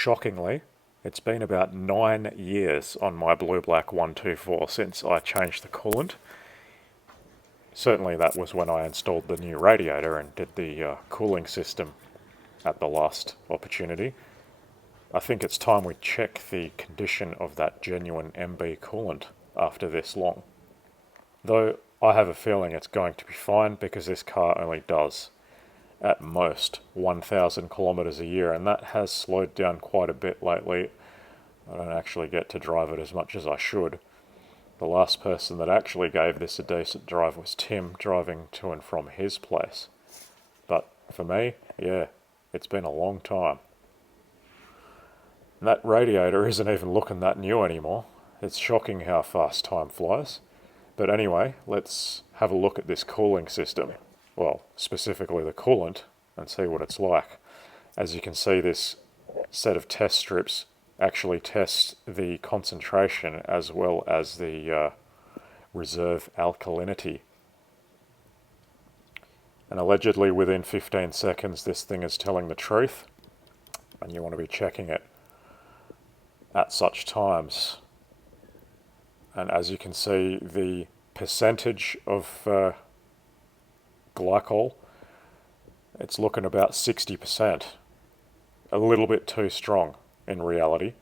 shockingly, it's been about 9 years on my Blue Black 124 since I changed the coolant. Certainly that was when I installed the new radiator and did the cooling system at the last opportunity. I think it's time we check the condition of that genuine MB coolant after this long. Though I have a feeling it's going to be fine because this car only does, at most, 1,000 kilometers a year, and that has slowed down quite a bit lately. I don't actually get to drive it as much as I should. The last person that actually gave this a decent drive was Tim, driving to and from his place. But for me, yeah, it's been a long time. And that radiator isn't even looking that new anymore. It's shocking how fast time flies. But anyway, let's have a look at this cooling system. Well, specifically the coolant, and see what it's like. As you can see, this set of test strips actually tests the concentration as well as the reserve alkalinity. And allegedly within 15 seconds this thing is telling the truth, and you want to be checking it at such times. And as you can see, the percentage of glycol, it's looking about 60%. A little bit too strong in reality.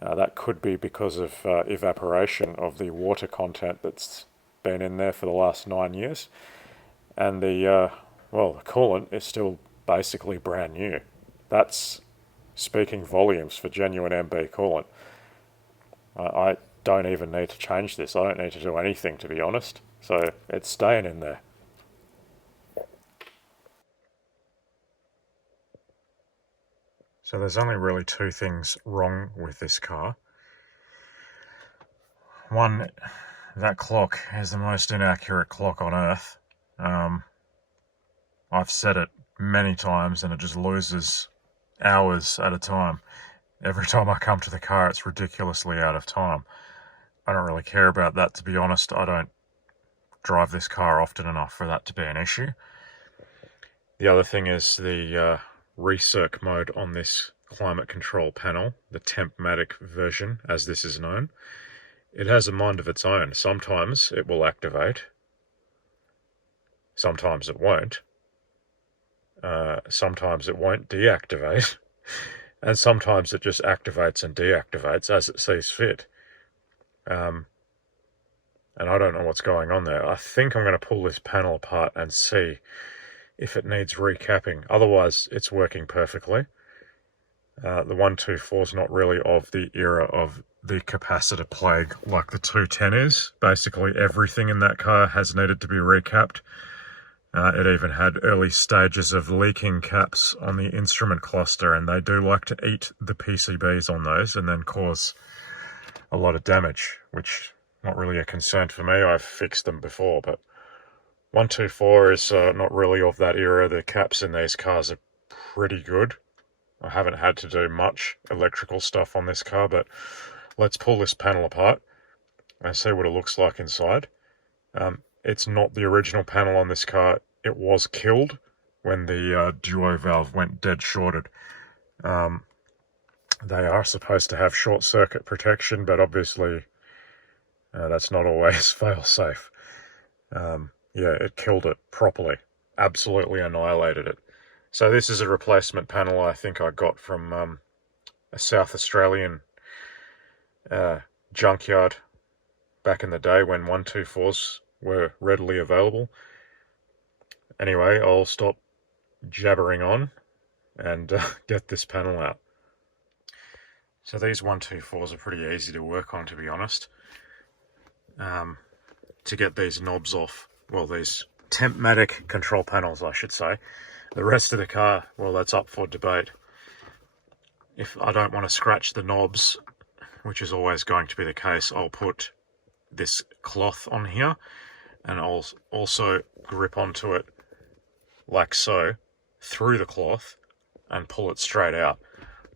That could be because of evaporation of the water content that's been in there for the last 9 years. And the coolant is still basically brand new. That's speaking volumes for genuine MB coolant. I don't even need to change this. I don't need to do anything, to be honest. So it's staying in there. So there's only really two things wrong with this car. One, that clock is the most inaccurate clock on earth. I've set it many times and it just loses hours at a time. Every time I come to the car, it's ridiculously out of time. I don't really care about that, to be honest. I don't drive this car often enough for that to be an issue. The other thing is the recirc mode on this climate control panel, the Tempmatik version, as this is known. It has a mind of its own. Sometimes it will activate. Sometimes it won't. Sometimes it won't deactivate. And sometimes it just activates and deactivates as it sees fit. And I don't know what's going on there. I think I'm going to pull this panel apart and see if it needs recapping. Otherwise, it's working perfectly. The 124 is not really of the era of the capacitor plague like the 210 is. Basically, everything in that car has needed to be recapped. It even had early stages of leaking caps on the instrument cluster, and they do like to eat the PCBs on those and then cause a lot of damage, which not really a concern for me. I've fixed them before, but 124 is not really of that era. The caps in these cars are pretty good. I haven't had to do much electrical stuff on this car, but let's pull this panel apart and see what it looks like inside. It's not the original panel on this car. It was killed when the duo valve went dead shorted. They are supposed to have short circuit protection, but obviously that's not always fail safe. Yeah, it killed it properly. Absolutely annihilated it. So this is a replacement panel I think I got from a South Australian junkyard back in the day when 124s were readily available. Anyway, I'll stop jabbering on and get this panel out. So these 124s are pretty easy to work on, to be honest. To get these knobs off, well, these Tempmatik control panels, I should say. The rest of the car, well, that's up for debate. If I don't want to scratch the knobs, which is always going to be the case, I'll put this cloth on here, and I'll also grip onto it like so, through the cloth, and pull it straight out.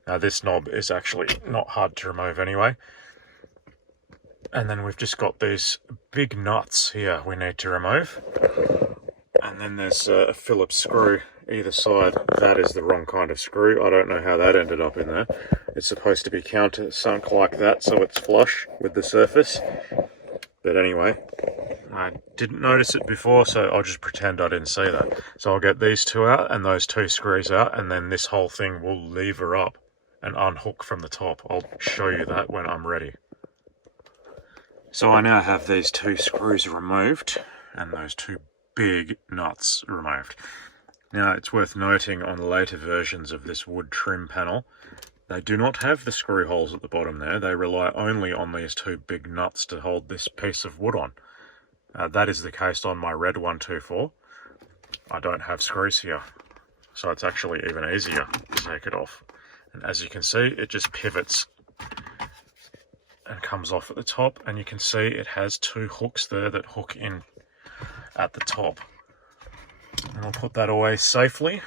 Now this knob is actually not hard to remove anyway. And then we've just got these big nuts here we need to remove. And then there's a Phillips screw either side, that is the wrong kind of screw. I don't know how that ended up in there. It's supposed to be countersunk like that so it's flush with the surface. But anyway, I didn't notice it before, so I'll just pretend I didn't see that. So I'll get these two out and those two screws out, and then this whole thing will lever up and unhook from the top. I'll show you that when I'm ready. So I now have these two screws removed and those two big nuts removed. Now it's worth noting on later versions of this wood trim panel, they do not have the screw holes at the bottom there. They rely only on these two big nuts to hold this piece of wood on. That is the case on my red 124. I don't have screws here, so it's actually even easier to take it off. And as you can see, it just pivots and comes off at the top, and you can see it has two hooks there that hook in at the top. And I'll put that away safely.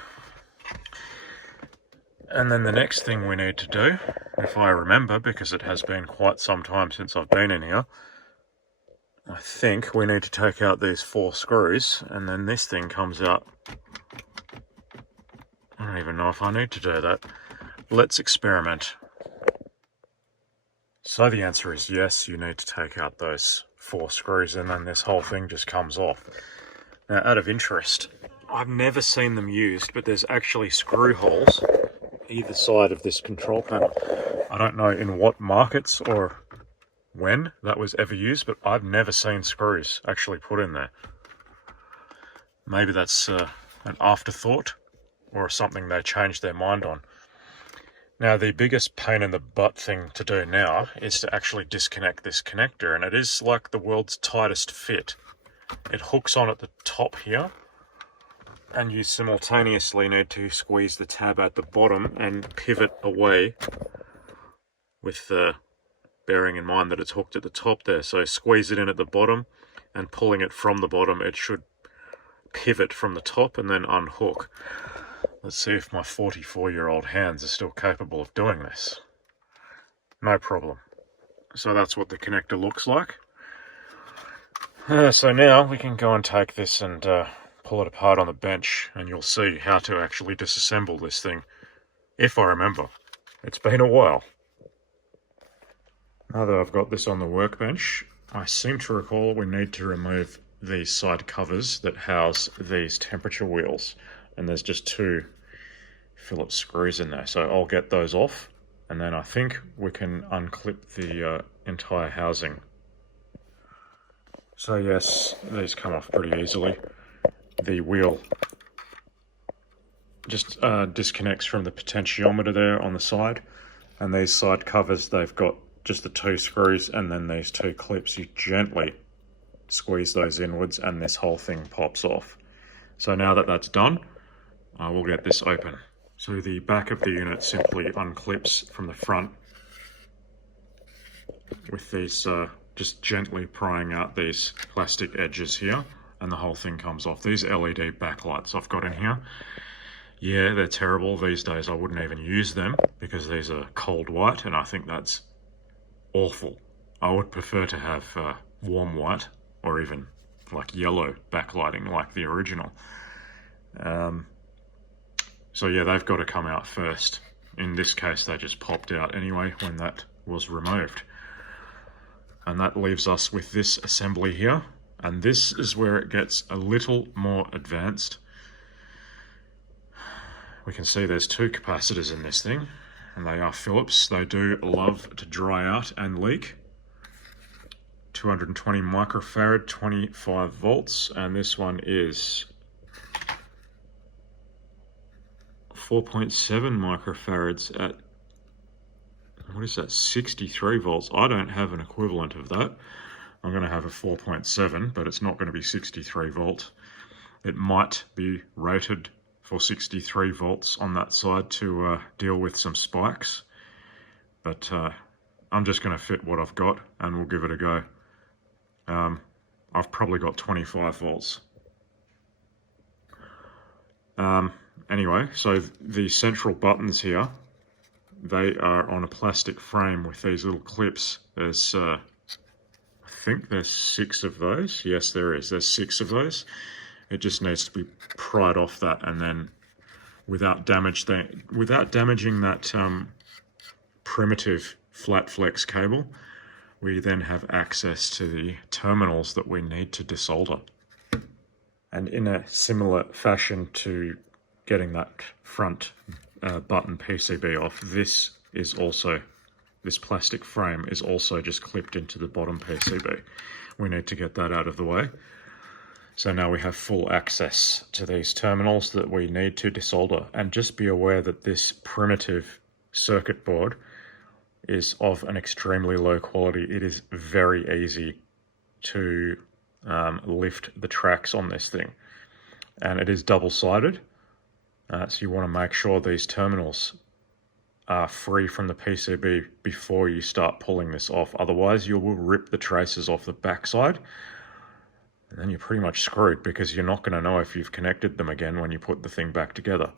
And then the next thing we need to do, if I remember, because it has been quite some time since I've been in here, I think we need to take out these 4 screws, and then this thing comes out. I don't even know if I need to do that. Let's experiment. So the answer is yes, you need to take out those 4 screws, and then this whole thing just comes off. Now, out of interest, I've never seen them used, but there's actually screw holes either side of this control panel. I don't know in what markets or when that was ever used, but I've never seen screws actually put in there. Maybe that's an afterthought or something they changed their mind on. Now, the biggest pain in the butt thing to do now is to actually disconnect this connector, and it is like the world's tightest fit. It hooks on at the top here, and you simultaneously need to squeeze the tab at the bottom and pivot away with the bearing in mind that it's hooked at the top there. So squeeze it in at the bottom, and pulling it from the bottom, it should pivot from the top and then unhook. Let's see if my 44-year-old hands are still capable of doing this. No problem. So that's what the connector looks like. So now we can go and take this and pull it apart on the bench, and you'll see how to actually disassemble this thing, if I remember. It's been a while. Now that I've got this on the workbench, I seem to recall we need to remove these side covers that house these temperature wheels, and there's just 2 Phillips screws in there, so I'll get those off, and then I think we can unclip the entire housing. So yes, these come off pretty easily. The wheel just disconnects from the potentiometer there on the side, and these side covers, they've got just the 2 screws and then these 2 clips. You gently squeeze those inwards and this whole thing pops off. So now that that's done, I will get this open. So the back of the unit simply unclips from the front with these just gently prying out these plastic edges here, and the whole thing comes off. These LED backlights I've got in here, yeah, they're terrible these days. I wouldn't even use them because these are cold white, and I think that's awful. I would prefer to have warm white or even like yellow backlighting like the original. So yeah, they've got to come out first. In this case, they just popped out anyway when that was removed. And that leaves us with this assembly here. And this is where it gets a little more advanced. We can see there's 2 capacitors in this thing, and they are Phillips. They do love to dry out and leak. 220 microfarad, 25 volts, and this one is 4.7 microfarads at, what is that, 63 volts. I don't have an equivalent of that. I'm going to have a 4.7, but it's not going to be 63 volts. It might be rated for 63 volts on that side to deal with some spikes, but I'm just going to fit what I've got and we'll give it a go. I've probably got 25 volts. Anyway, so the central buttons here, they are on a plastic frame with these little clips. There's, I think there's 6 of those. Yes, there is. There's 6 of those. It just needs to be pried off that and then without damaging that primitive flat flex cable. We then have access to the terminals that we need to desolder. And in a similar fashion to getting that front button PCB off, this plastic frame is also just clipped into the bottom PCB. We need to get that out of the way. So now we have full access to these terminals that we need to desolder. And just be aware that this primitive circuit board is of an extremely low quality. It is very easy to lift the tracks on this thing. And it is double-sided. So you want to make sure these terminals are free from the PCB before you start pulling this off. Otherwise, you will rip the traces off the backside. And then you're pretty much screwed because you're not going to know if you've connected them again when you put the thing back together.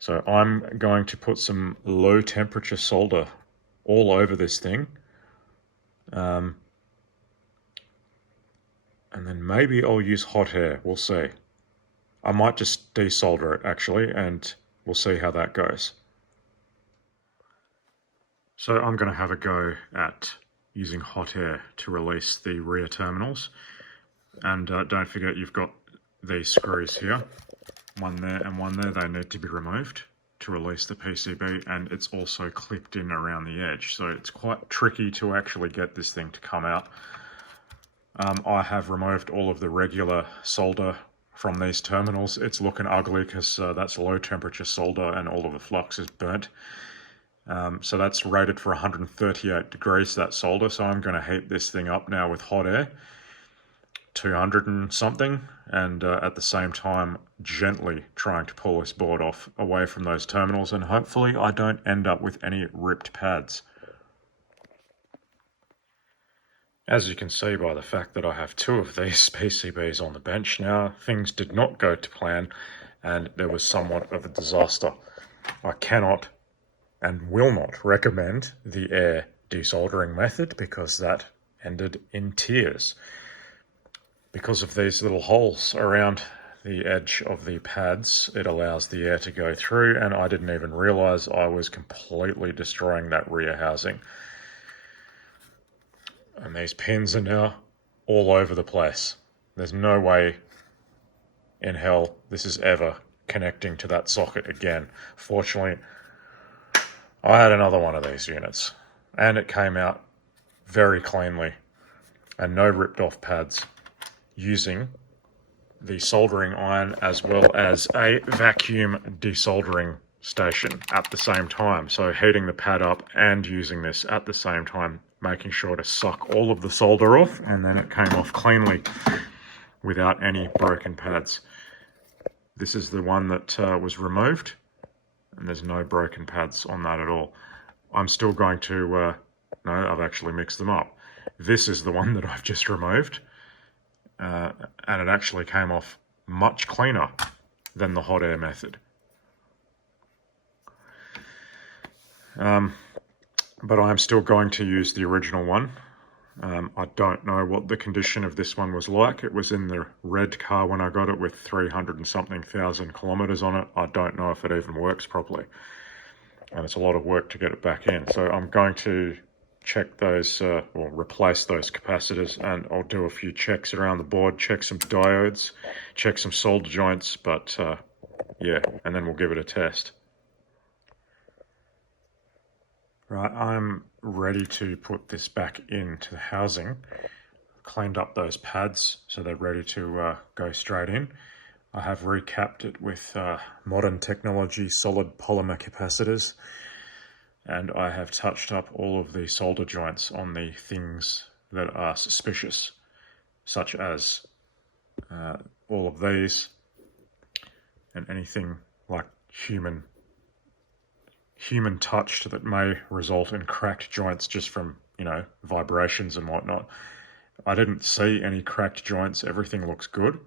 So I'm going to put some low temperature solder all over this thing. And then maybe I'll use hot air. We'll see. I might just desolder it actually, and we'll see how that goes. So I'm going to have a go at using hot air to release the rear terminals. And don't forget, you've got these screws here, one there and one there. They need to be removed to release the PCB, and it's also clipped in around the edge. So it's quite tricky to actually get this thing to come out. I have removed all of the regular solder from these terminals. It's looking ugly because that's low temperature solder and all of the flux is burnt. So that's rated for 138 degrees, that solder. So I'm going to heat this thing up now with hot air, 200 and something, and at the same time gently trying to pull this board off away from those terminals, and hopefully I don't end up with any ripped pads. As you can see by the fact that I have two of these PCBs on the bench now, things did not go to plan and there was somewhat of a disaster. I cannot and will not recommend the air desoldering method because that ended in tears. Because of these little holes around the edge of the pads, it allows the air to go through, and I didn't even realize I was completely destroying that rear housing. And these pins are now all over the place. There's no way in hell this is ever connecting to that socket again. Fortunately, I had another one of these units, and it came out very cleanly, and no ripped off pads, using the soldering iron as well as a vacuum desoldering station at the same time. So heating the pad up and using this at the same time, making sure to suck all of the solder off, and then it came off cleanly without any broken pads. This is the one that was removed, and there's no broken pads on that at all. I'm still going to, no, I've actually mixed them up. This is the one that I've just removed. And it actually came off much cleaner than the hot air method. But I'm still going to use the original one. I don't know what the condition of this one was like. It was in the red car when I got it with 300 and something thousand kilometers on it. I don't know if it even works properly. And it's a lot of work to get it back in. So I'm going to check those, or replace those capacitors, and I'll do a few checks around the board, check some diodes, check some solder joints, but yeah, and then we'll give it a test. Right, I'm ready to put this back into the housing. Cleaned up those pads so they're ready to go straight in. I have recapped it with modern technology solid polymer capacitors, and I have touched up all of the solder joints on the things that are suspicious, such as all of these and anything like human touch that may result in cracked joints just from, you know, vibrations and whatnot. I didn't see any cracked joints. Everything looks good.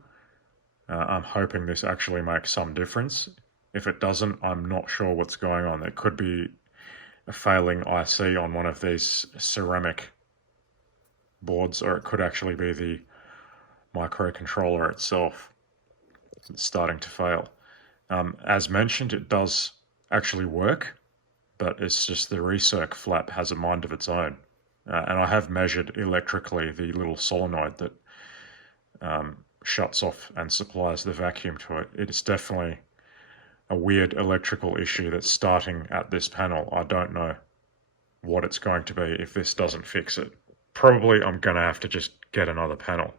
I'm hoping this actually makes some difference. If it doesn't, I'm not sure what's going on. It could be a failing IC on one of these ceramic boards, or it could actually be the microcontroller itself. It's starting to fail. As mentioned, it does actually work, but it's just the recirc flap has a mind of its own. And I have measured electrically the little solenoid that shuts off and supplies the vacuum to it. It is definitely a weird electrical issue that's starting at this panel. I don't know what it's going to be if this doesn't fix it. Probably I'm going to have to just get another panel.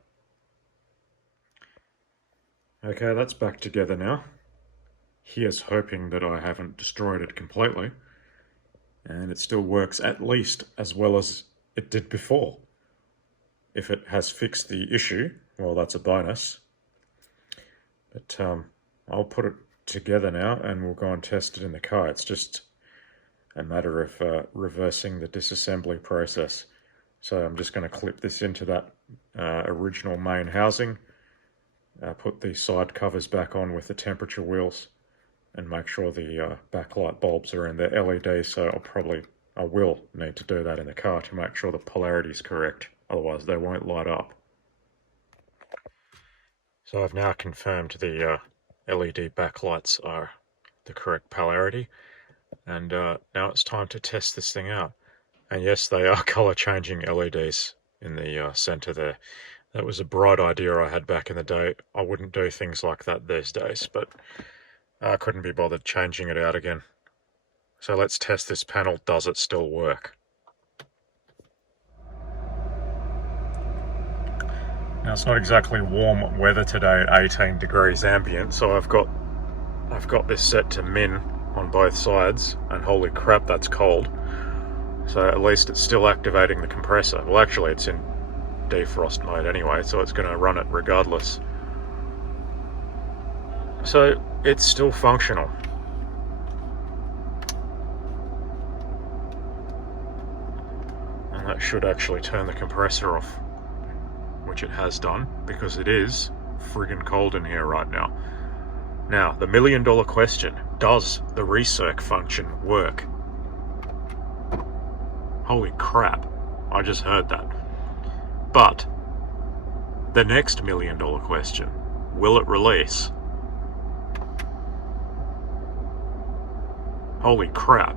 Okay, that's back together now. Here's hoping that I haven't destroyed it completely. And it still works at least as well as it did before. If it has fixed the issue, well, that's a bonus. But I'll put it together now and we'll go and test it in the car. It's just a matter of reversing the disassembly process. So I'm just going to clip this into that original main housing, put the side covers back on with the temperature wheels, and make sure the backlight bulbs are in their LEDs. So I will need to do that in the car to make sure the polarity is correct, otherwise they won't light up. So I've now confirmed the LED backlights are the correct polarity, and now it's time to test this thing out. And yes, they are color changing LEDs in the center there. That was a bright idea I had back in the day. I wouldn't do things like that these days, but I couldn't be bothered changing it out again. So let's test this panel. Does it still work? Now it's not exactly warm weather today at 18 degrees ambient, so I've got this set to min on both sides, and holy crap, that's cold. So at least it's still activating the compressor. Well, actually it's in defrost mode anyway, so it's going to run it regardless. So it's still functional. And that should actually turn the compressor off, which it has done, because it is friggin' cold in here right now. Now, the million-dollar question, does the recirc function work? Holy crap, I just heard that. But the next million-dollar question, will it release? Holy crap.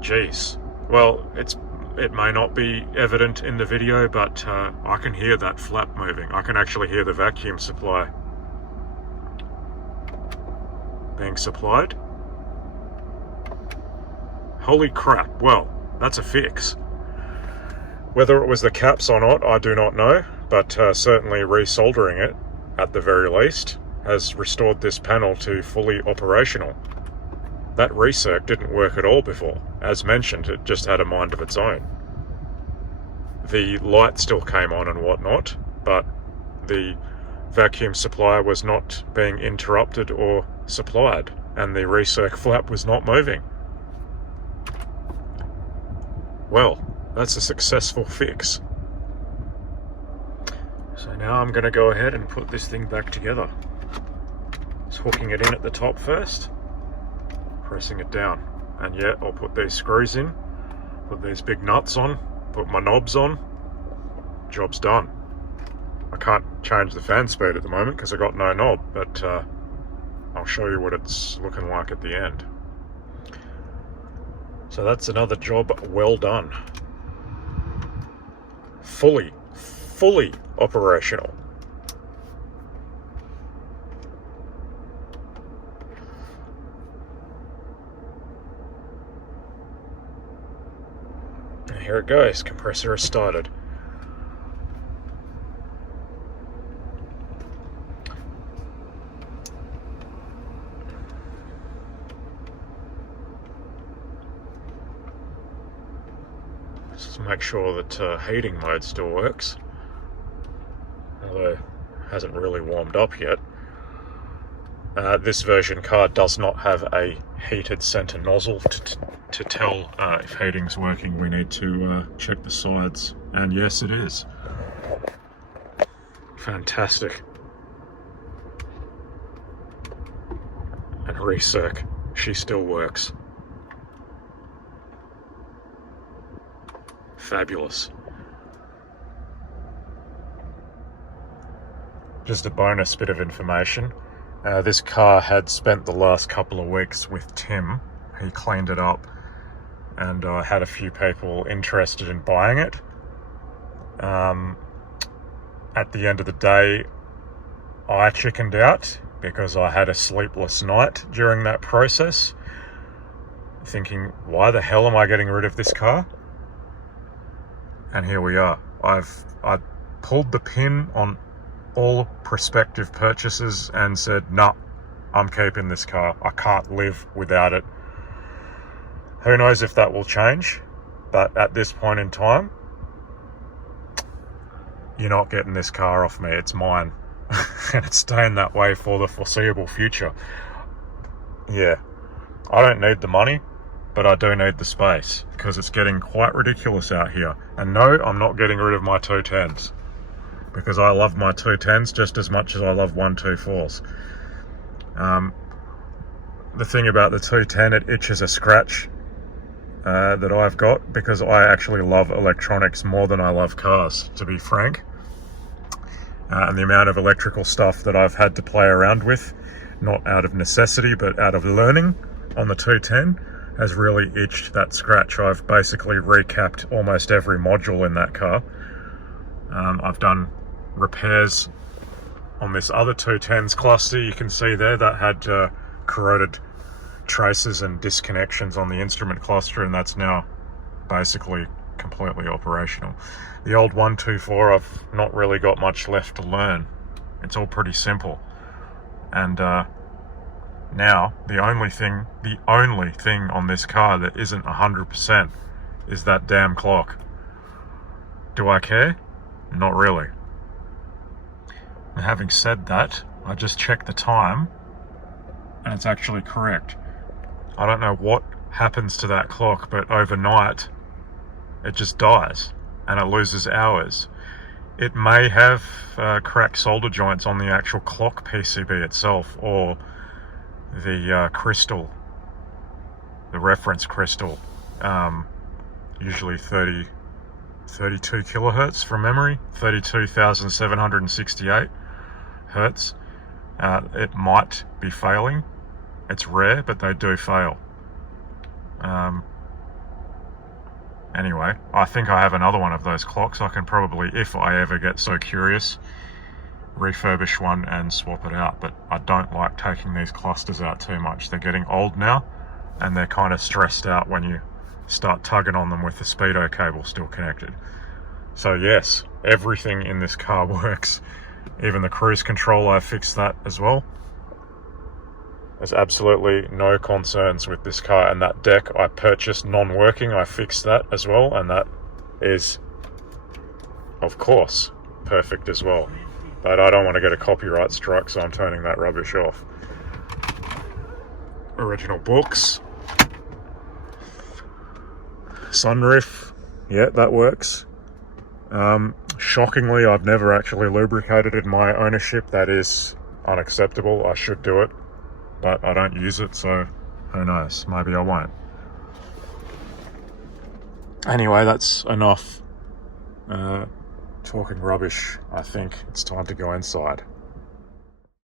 Jeez. Well, it may not be evident in the video, but I can hear that flap moving. I can actually hear the vacuum supply being supplied. Holy crap. Well, that's a fix. Whether it was the caps or not, I do not know, but certainly resoldering it, at the very least, has restored this panel to fully operational. That recirc didn't work at all before. As mentioned, it just had a mind of its own. The light still came on and whatnot, but the vacuum supply was not being interrupted or supplied, and the recirc flap was not moving. Well, that's a successful fix. So now I'm going to go ahead and put this thing back together. Just hooking it in at the top first, pressing it down, and yeah, I'll put these screws in, put these big nuts on, put my knobs on, job's done. I can't change the fan speed at the moment because I got no knob, but I'll show you what it's looking like at the end. So that's another job well done. Fully operational. And here it goes, compressor is started. Just make sure that heating mode still works, although it hasn't really warmed up yet. This version car does not have a heated center nozzle to tell if heating's working. We need to check the sides, and yes, it is. Fantastic. And recirc, she still works. fabulous. Just a bonus bit of information. This car had spent the last couple of weeks with Tim. He cleaned it up and had a few people interested in buying it. At the end of the day, I chickened out because I had a sleepless night during that process, thinking, why the hell am I getting rid of this car? And here we are. I pulled the pin on all prospective purchases and said, nah, I'm keeping this car. I can't live without it. Who knows if that will change, but at this point in time, you're not getting this car off me. It's mine. And it's staying that way for the foreseeable future. Yeah, I don't need the money, but I do need the space because it's getting quite ridiculous out here. And no, I'm not getting rid of my 210s because I love my 210s just as much as I love 124s. The thing about the 210, it itches a scratch that I've got because I actually love electronics more than I love cars, to be frank. And the amount of electrical stuff that I've had to play around with, not out of necessity, but out of learning on the 210, has really itched that scratch. I've basically recapped almost every module in that car. I've done repairs on this other 210s cluster. You can see there that had corroded traces and disconnections on the instrument cluster, and that's now basically completely operational. The old 124, I've not really got much left to learn. It's all pretty simple. And now the only thing on this car that isn't 100% is that damn clock. Do I care? Not really. And having said that, I just checked the time and it's actually correct. I don't know what happens to that clock, but overnight it just dies and it loses hours. It may have cracked solder joints on the actual clock PCB itself, or the crystal, the reference crystal, usually 32 kilohertz from memory, 32,768 hertz. It might be failing. It's rare, but they do fail. Anyway, I think I have another one of those clocks. I can probably, if I ever get so curious, refurbish one and swap it out. But I don't like taking these clusters out too much. They're getting old now, and they're kind of stressed out when you start tugging on them with the speedo cable still connected. So yes, everything in this car works. Even the cruise control, I fixed that as well. There's absolutely no concerns with this car, and that deck I purchased non-working, I fixed that as well, and that is, of course, perfect as well. But I don't want to get a copyright strike, so I'm turning that rubbish off. Original books. Sunroof, yeah, that works. Shockingly, I've never actually lubricated in my ownership. That is unacceptable. I should do it, but I don't use it, so who knows, maybe I won't. Anyway, that's enough talking rubbish. I think it's time to go inside.